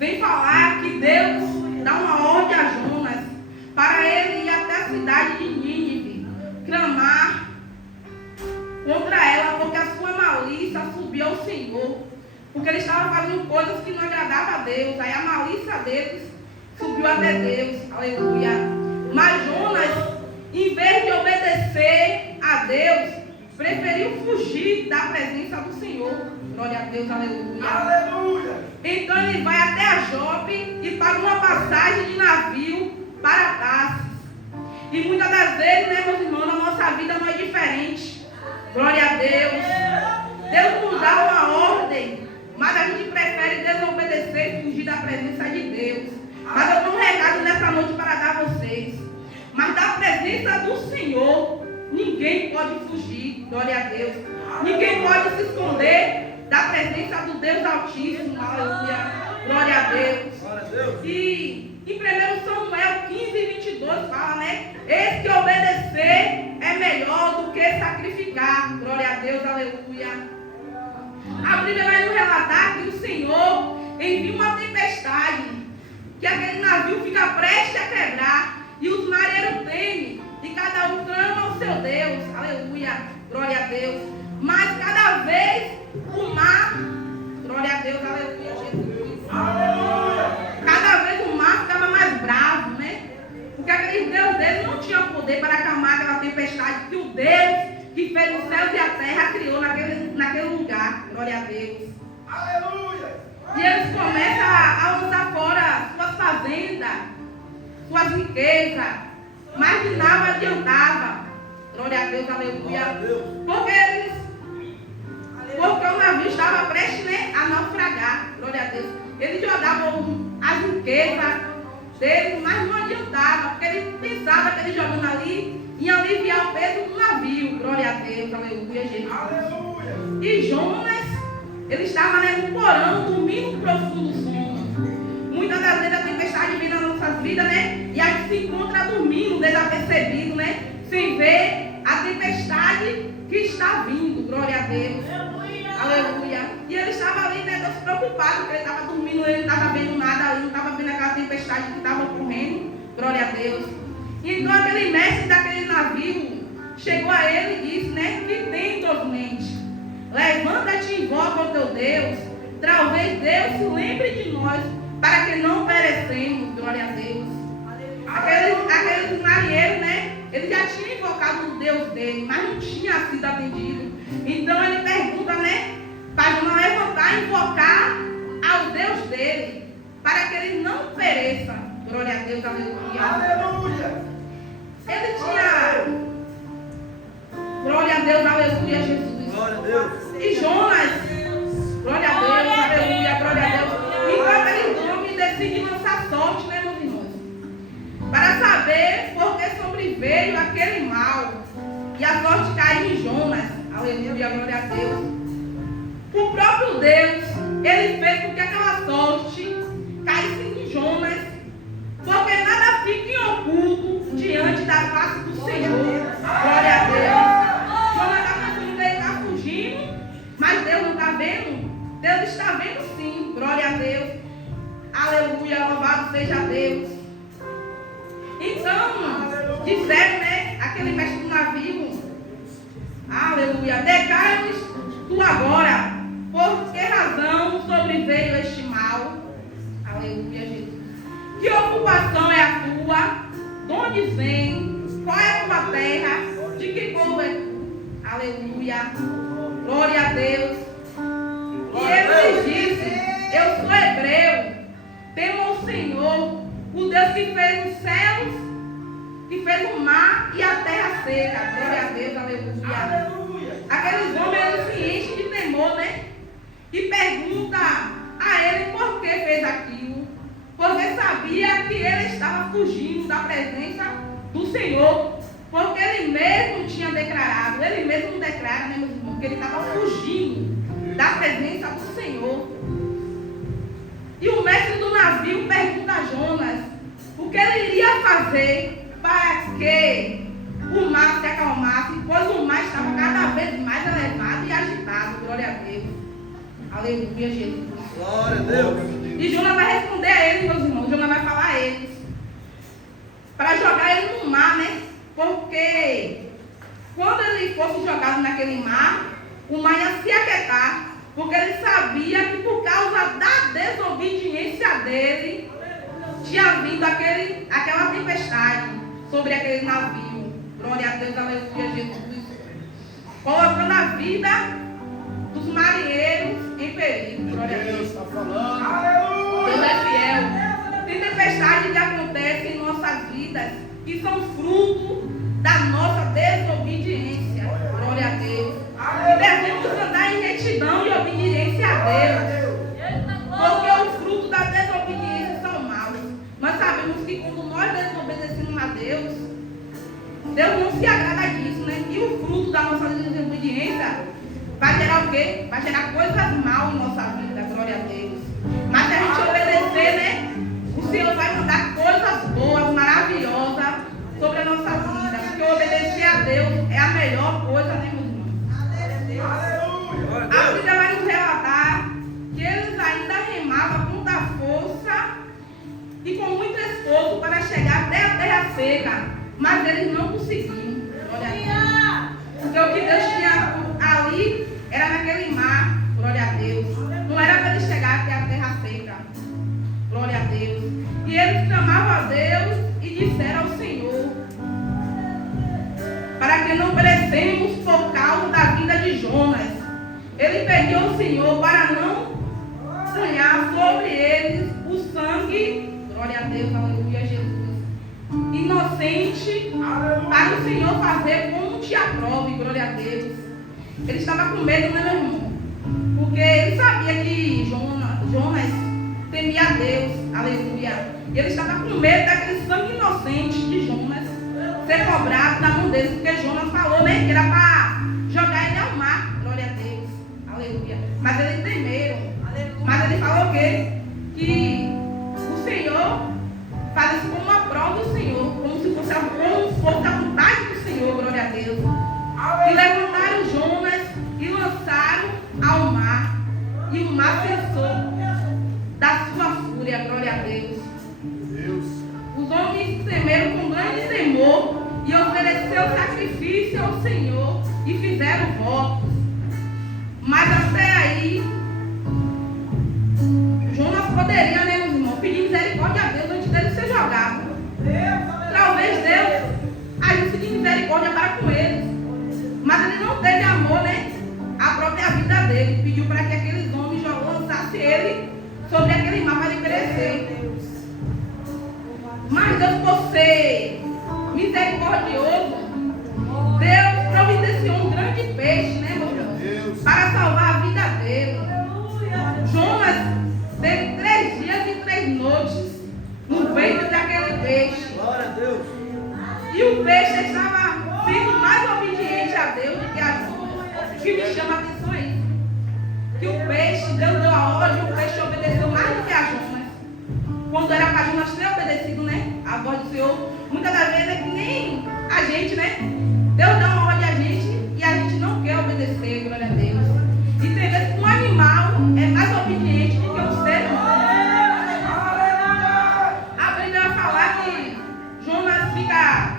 vem falar que Deus dá uma ordem a Jonas para ele ir até a cidade de Nínive, clamar contra ela, porque a sua malícia subiu ao Senhor, porque ele estava fazendo coisas que não agradavam a Deus. Aí a malícia deles subiu até Deus, aleluia. Mas Jonas, em vez de obedecer a Deus, preferiu fugir da presença do Senhor. Glória a Deus, aleluia. Aleluia. Então ele vai até a Jope e paga uma passagem de navio para Tarsis. E muitas das vezes, né, meus irmãos, na nossa vida não é diferente. Glória a Deus. Deus nos dá uma ordem, mas a gente prefere desobedecer e fugir da presença de Deus. Mas eu tenho um recado nessa noite para dar a vocês. Mas da presença do Senhor, ninguém pode fugir. Glória a Deus. Ninguém pode se esconder da presença do Deus Altíssimo. Aleluia. Glória a Deus. E em 1 Samuel 15:22 fala, né? Eis que obedecer é melhor do que sacrificar. Glória a Deus, aleluia. A Bíblia vai nos relatar que o Senhor envia uma tempestade, que aquele navio fica prestes a quebrar, e os marinheiros temem, e cada um clama ao seu Deus. Aleluia, glória a Deus. Mas cada vez o mar, glória a Deus, aleluia, Jesus. Aleluia. Cada vez o mar ficava mais bravo, né? Porque aquele Deus dele não tinha poder para acalmar aquela tempestade que o Deus que fez os céus e a terra criou naquele lugar. Glória a Deus. Aleluia. E eles começam a lançar fora suas fazendas, suas riquezas, mas de nada adiantava. Glória a Deus, aleluia. Porque o navio estava prestes, né, a naufragar. Glória a Deus. Eles jogavam as riquezas dele, mas não adiantava, porque ele pensava que ele jogando ali ia aliviar o peso do navio. Glória a Deus, aleluia, Jesus. Aleluia. E Jonas, ele estava, né, no porão, dormindo profundo sono. Muitas das vezes a tempestade vem nas nossas vidas, né? E a gente se encontra dormindo, desapercebido, né? Sem ver a tempestade que está vindo. Glória a Deus. Aleluia. E ele estava ali, né, Deus preocupado, porque ele estava dormindo, ele não estava vendo nada ali, não estava vendo aquela tempestade que estava ocorrendo. Glória a Deus. E então aquele mestre daquele navio chegou a ele e disse, né, que tem dormente. Levanta-te e invoca o teu Deus. Talvez Deus se lembre de nós, para que não perecemos. Glória a Deus. Aqueles marinheiros, né, ele já tinha invocado o Deus dele, mas não tinha sido atendido. Então ele pergunta, né, para Jonas levantar e invocar ao Deus dele, para que ele não pereça. Glória a Deus, aleluia. Aleluia. Ele tinha, glória a Deus, aleluia, Jesus. Glória a Deus. E Jonas, glória a Deus, aleluia, glória a Deus. Então aquele homem decide lançar sorte, né, meus irmãos, para saber por que sobreveio aquele mal. E a sorte caiu em Jonas, aleluia, glória a Deus. O próprio Deus, ele fez com que aquela sorte caísse em Jonas, porque nada fica em oculto diante da face do Senhor. Glória a Deus. Jonas está pensando que ele está fugindo, mas Deus não está vendo? Deus está vendo sim. Glória a Deus. Aleluia, louvado seja Deus. Então, disseram, né, aquele mestre do navio, aleluia, declara-nos tu agora, por que razão sobreveio este mal? Aleluia, Jesus. Que ocupação é a tua? De onde vem? Qual é a tua terra? De que povo é tu? Aleluia. Glória a Deus. E ele lhes disse, eu sou hebreu, temo ao Senhor, o Deus que fez os céus, que fez o mar e a terra seca. Glória a Deus, aleluia. Aleluia. Aqueles homens, eles se enchem de temor, né? E pergunta a ele por que fez aquilo. Porque sabia que ele estava fugindo da presença do Senhor. Porque ele mesmo tinha declarado, ele mesmo declara, né, meus irmãos, que ele estava fugindo da presença do Senhor. E o mestre do navio pergunta a Jonas o que ele iria fazer para que o mar se acalmasse, pois o mar estava cada vez mais elevado e agitado. Glória a Deus. Aleluia, Jesus. Glória a Deus. E Jonas vai responder a eles, meus irmãos. Jonas vai falar a eles. Para jogar ele no mar, né? Porque quando ele fosse jogado naquele mar, o mar ia se aquietar. Porque ele sabia que por causa da desobediência dele, tinha vindo aquela tempestade sobre aquele navio. Glória a Deus, aleluia, Jesus. Colocando a vida dos marinheiros em perigo. Glória a Deus. Está falando. Deus é fiel. Tem tempestades que acontecem em nossas vidas que são fruto da nossa desobediência. Glória a Deus. E devemos andar em retidão e obediência a Deus. Porque o fruto da desobediência são maus. Nós sabemos que quando nós desobedecemos a Deus, Deus não se agrada disso, né? E o fruto da nossa desobediência vai gerar o quê? Vai gerar coisas mal em nossa vida, glória a Deus. Mas se a gente obedecer, né? O Senhor vai mandar coisas boas, maravilhosas sobre a nossa vida. Porque obedecer a Deus é a melhor coisa, né, meus irmãos? A Bíblia vai nos relatar que eles ainda remavam com muita força e com muito esforço para chegar até a terra seca. Mas eles não conseguiam. Glória a Deus. Porque o que Deus tinha ali era naquele mar. Glória a Deus. Não era para eles chegar até a terra seca. Glória a Deus. E eles clamavam a Deus e disseram ao Senhor: para que não perecemos por causa da vida de Jonas. Ele pediu ao Senhor para não punhar sobre eles o sangue. Glória a Deus, aleluia, Jesus. Inocente, para o Senhor fazer como te aprove, glória a Deus. Ele estava com medo, né, meu irmão? Porque ele sabia que Jonas temia a Deus, aleluia. E ele estava com medo daquele sangue inocente de Jonas ser cobrado na mão deles, porque Jonas falou, né, que era para jogar ele ao mar, glória a Deus, aleluia. Mas eles temeram, mas ele falou o quê? Que o Senhor faz isso como uma prova do Senhor, como se fosse a vontade do Senhor, glória a Deus. E levantaram Jonas e lançaram ao mar, e o mar cessou da sua fúria, glória a Deus. Os homens temeram com grande temor e ofereceram sacrifício ao Senhor e fizeram votos. Mas até aí, Jonas poderia, né, meus irmãos, pedir misericórdia a Deus antes dele ser jogado. Talvez Deus agisse de misericórdia para com eles. Mas ele não teve amor, né? A própria vida dele. Pediu para que aqueles homens lançassem ele sobre aquele mar para ele perecer. Mas Deus, por ser misericordioso, Deus providenciou um grande peixe, né, meu irmão? Para salvar a vida dele. Jonas teve 3 dias e 3 noites no ventre daquele peixe. Glória a Deus. E o peixe estava sendo mais obediente a Deus do que a Jonas. O que me chama a atenção é isso. Que o peixe, Deus deu a ordem, o peixe obedeceu mais do que a Jonas. Quando era para Jonas ter obedecido, né, a voz do Senhor, muitas das vezes é que nem a gente, né? Deus dá uma ordem a gente e a gente não quer obedecer, glória a Deus. E tem vezes que um animal é mais obediente do que um ser humano. A Bíblia vai falar que Jonas fica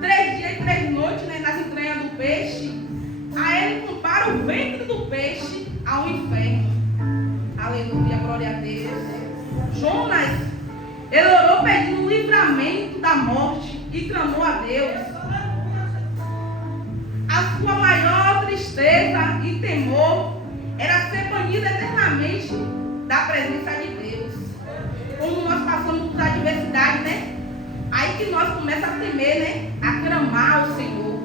3 dias e 3 noites, né, nas entranhas do peixe. Aí ele compara o ventre do peixe ao inferno. Aleluia, glória a Deus. Jonas, ele orou pedindo o livramento da morte e clamou a Deus. A sua maior tristeza e temor era ser banido eternamente da presença de Deus. Como nós passamos por adversidade, né? Aí que nós começamos a temer, né? A clamar ao Senhor.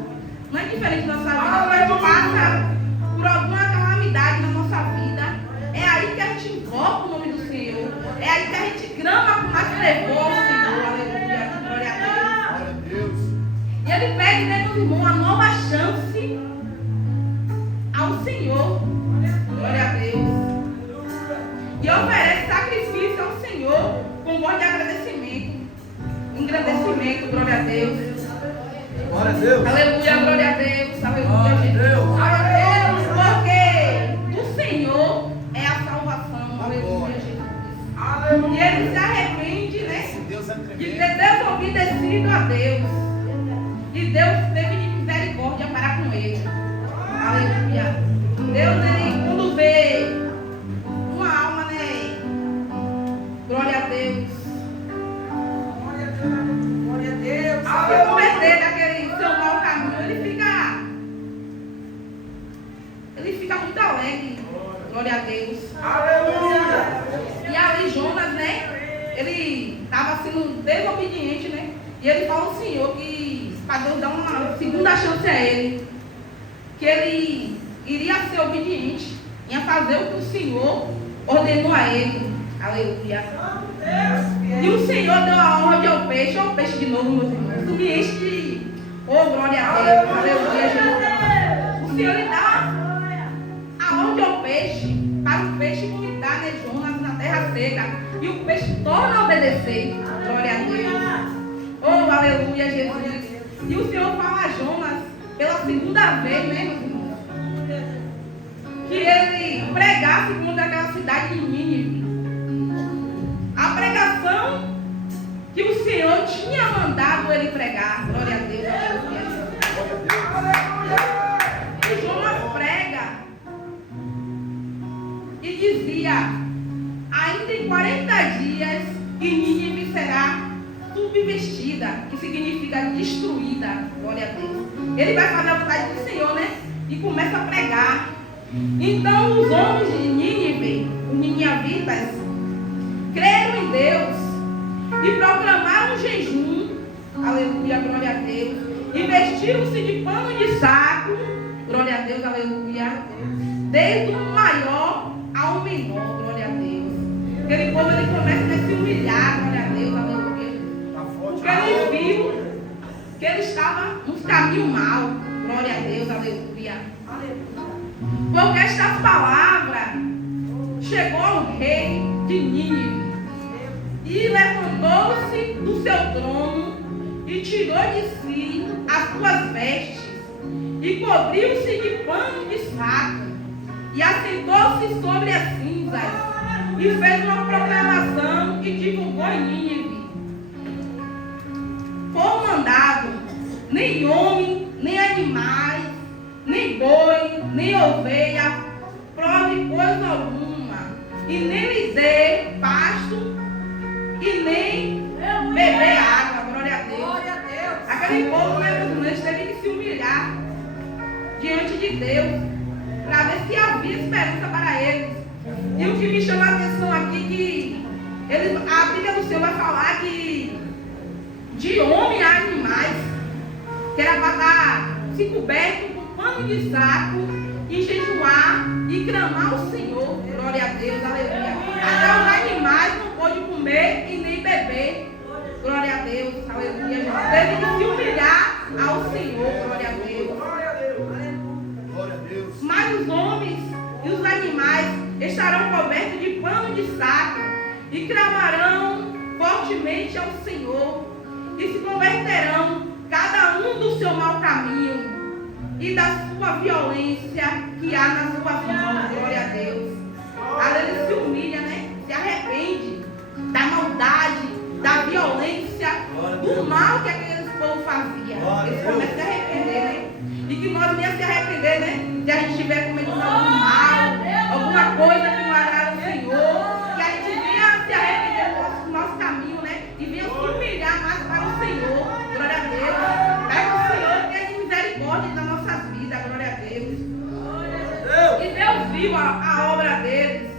Não é diferente da nossa vida. Quando a gente passa por alguma calamidade na nossa vida, é aí que a gente invoca o nome do Senhor. É aí que a gente clama com mais fervor ao Senhor. Aleluia. Glória a Deus. E ele pede, né, meu irmão, uma nova chance ao Senhor. Glória a Deus. E oferece sacrifício ao Senhor com voz de agradecimento. Engrandecimento, glória a Deus. Glória a Deus. Aleluia, glória a Deus. Aleluia, Glória a Jesus. Deus. Glória a Deus, porque do Senhor é E ele se arrepende, né? De ter desobedecido a Deus. E Deus teve de misericórdia para com ele. Aleluia. Deus, ele, quando vê uma alma, né? Glória a Deus. Glória a Deus. Se converter daquele seu mau caminho, ele fica muito alegre. Glória a Deus. Aleluia. E ali Jonas, né? Ele estava sendo desobediente, né? E ele fala ao Senhor que para Deus dar uma segunda chance a ele. Que ele iria ser obediente, ia fazer o que o Senhor ordenou a ele. Aleluia. E o Senhor deu a ordem ao peixe de novo, meus irmãos. Tu me enche de. Oh, glória a Deus. Aleluia, Jesus. O Senhor lhe dá a ordem ao peixe, para o peixe vomitar, né, Jonas, na terra seca. E o peixe torna a obedecer. Glória a Deus. Oh, aleluia, Jesus. E o Senhor fala a Jonas pela segunda vez, né, meus irmãos? Que ele pregasse contra aquela cidade de Nínive. A pregação que o Senhor tinha mandado ele pregar. Glória a Deus. E Jonas prega e dizia: ainda em 40 dias e Nínive será subvestida, que significa destruída. Glória a Deus. Ele vai fazer a vontade do Senhor, né? E começa a pregar. Então os homens de Nínive, os niniavitas, creram em Deus e proclamaram um jejum. Aleluia, glória a Deus. E vestiram-se de pano de saco. Glória a Deus, aleluia. Desde o maior ao menor, glória a Deus. Aquele povo, ele começa a se humilhar, glória a Deus, aleluia. Porque ele viu que ele estava nos caminhos maus. Glória a Deus, aleluia. Porque estas palavras chegou ao rei de Nínive e levantou-se do seu trono e tirou de si as suas vestes e cobriu-se de pano de saco e assentou-se sobre as cinzas e fez uma proclamação e divulgou em Nínive. Foi mandado, nem homem, nem animais, nem boi, nem ovelha, prove coisa alguma, e nem lhe dê pasto, e nem beber água. Glória a Deus. Glória a Deus. Aquele povo, né, meus irmãos, teve que se humilhar diante de Deus, para ver se havia esperança para eles. E o que me chama a atenção aqui, que a Bíblia do Senhor vai falar que de homem a animais, que era para estar se coberto com pano de saco e jejuar e clamar ao Senhor. Glória a Deus, aleluia. Até os animais não pôde comer e nem beber. Glória a Deus, aleluia. Teve que se humilhar ao Senhor. Glória a Deus. Glória a Deus. Mas os homens e os animais estarão cobertos de pano de saco e clamarão fortemente ao Senhor e se converterão cada um do seu mau caminho e da sua violência que há nas suas mãos. Glória a Deus. Ele se humilha, né? Se arrepende da maldade, da violência, do mal que aqueles povos faziam. Eles começam a se arrepender, né? E que nós venhamos se arrepender, né? Se a gente estiver cometendo algum mal, alguma coisa que não agrada ao Senhor, que a gente venha se arrepender do nosso caminho, né? E venha se humilhar mais para o Senhor. Glória a Deus. Para que o Senhor tenha misericórdia da nossa vida. Glória a Deus. E Deus viu a obra deles,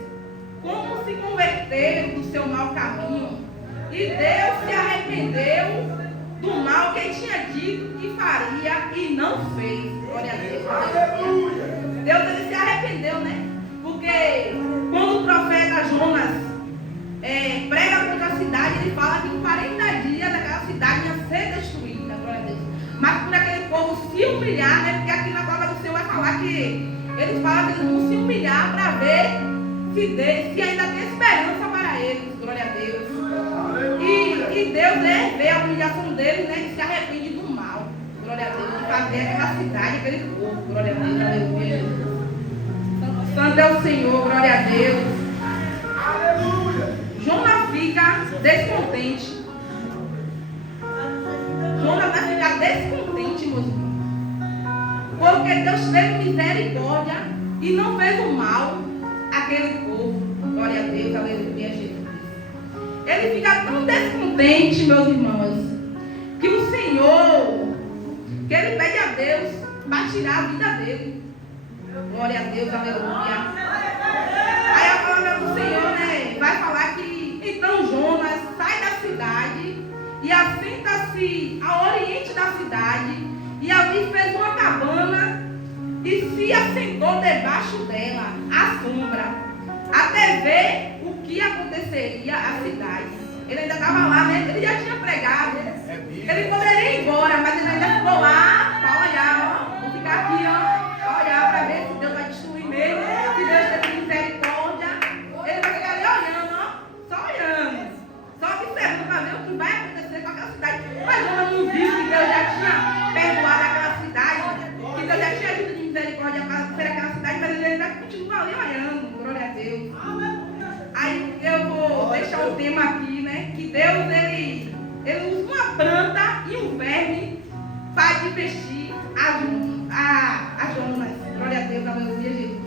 como se converteram do seu mau caminho. E Deus se arrependeu do mal que ele tinha dito que faria e não fez. Glória a Deus. Deus, ele se arrependeu, né? Porque quando o profeta Jonas prega contra a cidade, ele fala que em 40 dias aquela cidade ia ser destruída. Glória a Deus. Mas por aquele povo se humilhar, né? Porque aqui na palavra do Senhor vai falar que eles falam que eles vão se humilhar para ver se ainda tem esperança para eles. Glória a Deus. E Deus, né, vê a humilhação deles, né, e se arrepende do mal. Glória a Deus. De fazer aquela cidade, aquele povo. Glória a Deus. Aleluia. Santo é o Senhor. Glória a Deus. Aleluia. Jonas e não fez o mal àquele povo. Glória a Deus, aleluia, Jesus. Ele fica tão descontente, meus irmãos, que o Senhor, que ele pede a Deus para tirar a vida dele. Glória a Deus, aleluia. Aí a palavra do Senhor, né, vai falar que então Jonas sai da cidade e assenta-se ao oriente da cidade, e ali fez uma cabana e se assentou debaixo dela, à sombra, até ver o que aconteceria à cidade. Ele ainda estava lá, né? Ele já tinha pregado. Ele poderia ir embora, mas ele ainda ficou lá para olhar, ó. Vou ficar aqui, ó, para olhar, para ver se Deus vai destruir mesmo, se Deus tem misericórdia. Ele vai ficar ali olhando, ó, só olhando, só observando para ver o que vai acontecer com aquela cidade. Mas Jonas não viu que Deus já tinha perdoado aquela cidade, que Deus já tinha ajuda de misericórdia para ser aquela cidade, mas ele ainda continua ali olhando. Glória a Deus. Aí eu vou deixar o tema aqui, né? Que Deus, ele usa uma planta e um verme para divertir a Jonas. Glória a Deus, aleluia, Jesus.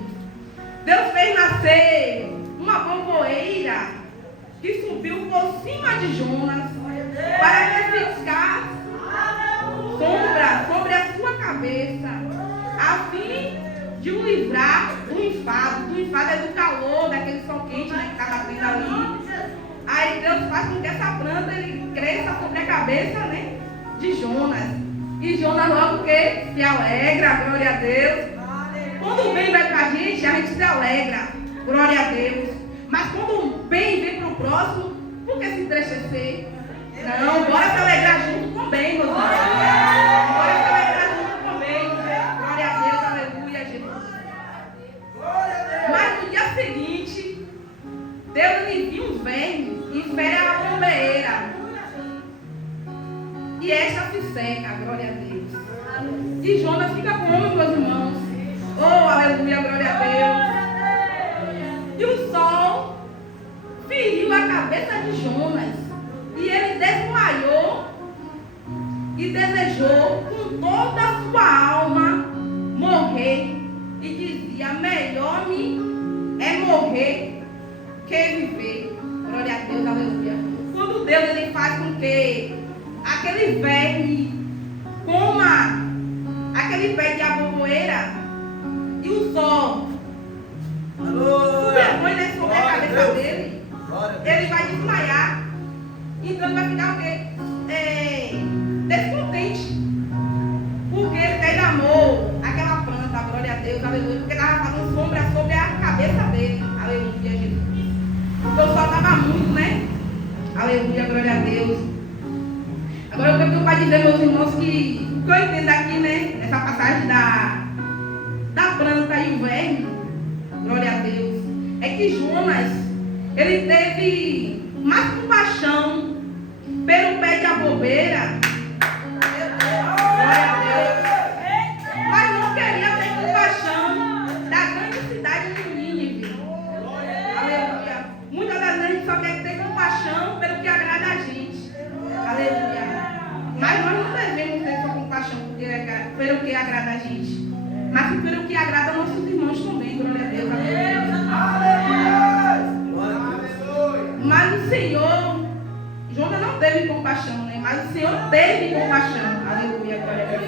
Deus fez nascer uma bomboeira que subiu por cima de Jonas para que ficasse sombra sobre a sua cabeça, a fim de o livrar do enfado. Do enfado é do calor, daquele sol quente, né, que estava tendo ali. Aí Deus faz com que essa planta ele cresça sobre a cabeça, né, de Jonas. E Jonas logo que se alegra, glória a Deus. Quando o bem vai para a gente se alegra, glória a Deus. Mas quando o bem vem para o próximo, por que se entristecer? Não, bora se alegrar junto com o bem, meus irmãos. Bora se alegrar junto com o bem. Glória a Deus, aleluia, Jesus. Mas no dia seguinte, Deus ele envia uns vermes e fere a bombeira. E esta se seca, glória a Deus. E Jonas fica como, meus irmãos? Oh, aleluia, glória a Deus. E o sol feriu a cabeça de Jonas. E ele desmaiou e desejou com toda a sua alma morrer. E dizia, melhor-me é morrer que viver. Glória a Deus, aleluia. Quando Deus ele faz com que aquele verme coma aquele pé de aboboeira e o sol sobrepõe sobre a cabeça dele, ele vai desmaiar. Então ele vai ficar o quê? Descontente. Porque ele fez amor àquela planta, glória a Deus, aleluia. Porque estava fazendo sombra sobre a cabeça dele, aleluia, Jesus. Porque o sol estava muito, né? Aleluia, glória a Deus. Agora eu tenho para dizer, meus irmãos, que o que eu entendo aqui, né? Nessa passagem da planta e o verme, glória a Deus, é que Jonas, ele teve mais compaixão pelo pé de abobeira, glória a Deus, mas não queria ter compaixão da grande cidade de Nínive, aleluia. Muitas das vezes a gente só quer ter compaixão pelo que agrada a gente, aleluia. Mas nós não devemos ter só compaixão pelo que agrada a gente, mas pelo que agrada nossos irmãos também, glória a Deus, aleluia. Mas o Senhor, Jonas não teve compaixão, né? Mas o Senhor teve compaixão. Aleluia, glória a Deus.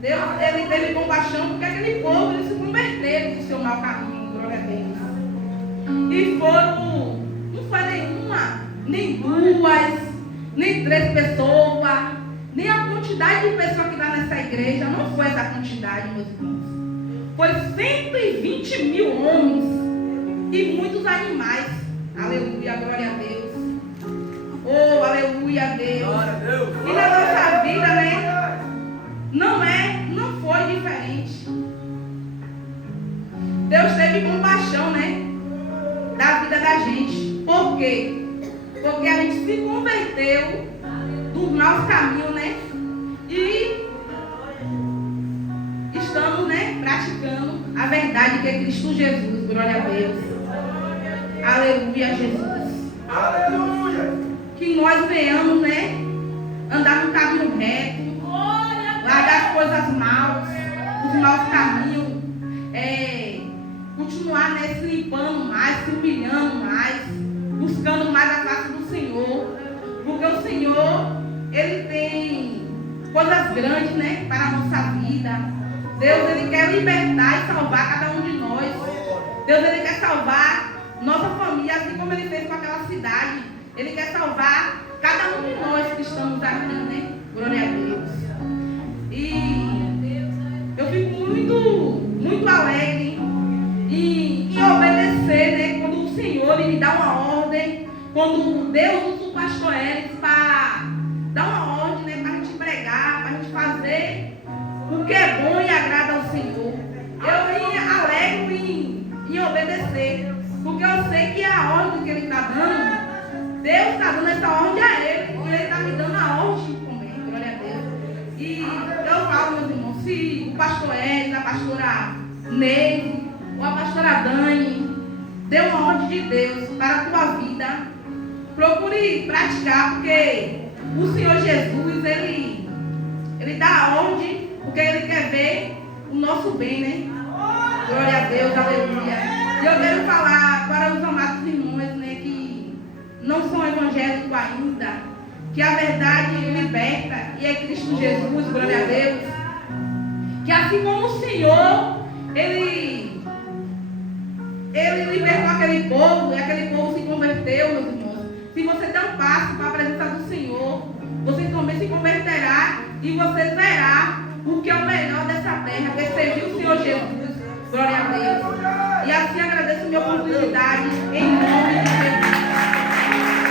Deus, ele teve compaixão porque aquele povo, eles se converteram do seu mau caminho, glória a Deus. E foram, não foi nenhuma, nem duas, nem 3 pessoas, nem a quantidade de pessoas que está nessa igreja, não foi essa quantidade, meus irmãos. Foi 120 mil homens e muitos animais. Aleluia, glória a Deus. Oh, aleluia a Deus. Glória a Deus. E na nossa vida, né? Não foi diferente. Deus teve compaixão, né? Da vida da gente. Por quê? Porque a gente se converteu dos maus caminhos, né? E estamos, né? Praticando a verdade que é Cristo Jesus. Glória a Deus. Aleluia, Jesus. Aleluia. Que nós venhamos, né? Andar no caminho reto. Largar as coisas maus. os maus caminhos, continuar, né, se limpando mais, se humilhando mais, buscando mais a face do Senhor, porque o Senhor, Ele tem coisas grandes, né, para a nossa vida. Deus, Ele quer libertar e salvar cada um de nós. Deus, Ele quer salvar nossa família, assim como Ele fez com aquela cidade. Ele quer salvar cada um de nós que estamos aqui, né? Glória a Deus. E eu fico muito alegre em obedecer, né? Quando o Senhor Ele me dá uma ordem, quando Deus usa o pastor Eric para dar uma ordem, né? Para a gente pregar, para a gente fazer o que é bom e agrada ao Senhor. Eu me alegro em obedecer, porque eu sei que a ordem que Ele está dando, Deus está dando essa ordem a Ele, e Ele está me dando a ordem também, glória a Deus. E eu falo, meus irmãos, se o pastor Ed, a pastora Ney, ou a pastora Dani, deu uma ordem de Deus para a tua vida, procure praticar, porque o Senhor Jesus, Ele dá a ordem, porque Ele quer ver o nosso bem, né? Glória a Deus, aleluia. E eu quero falar para os amados irmãos, né, que não são evangélicos ainda, que a verdade liberta e é Cristo Jesus, glória a Deus. Que assim como o Senhor, Ele libertou aquele povo, e aquele povo se converteu, meus irmãos. Se você der um passo para a presença do Senhor, você também se converterá e você verá o que é o melhor dessa terra, que é servir o Senhor Jesus. Glória a Deus. E assim agradeço a minha oportunidade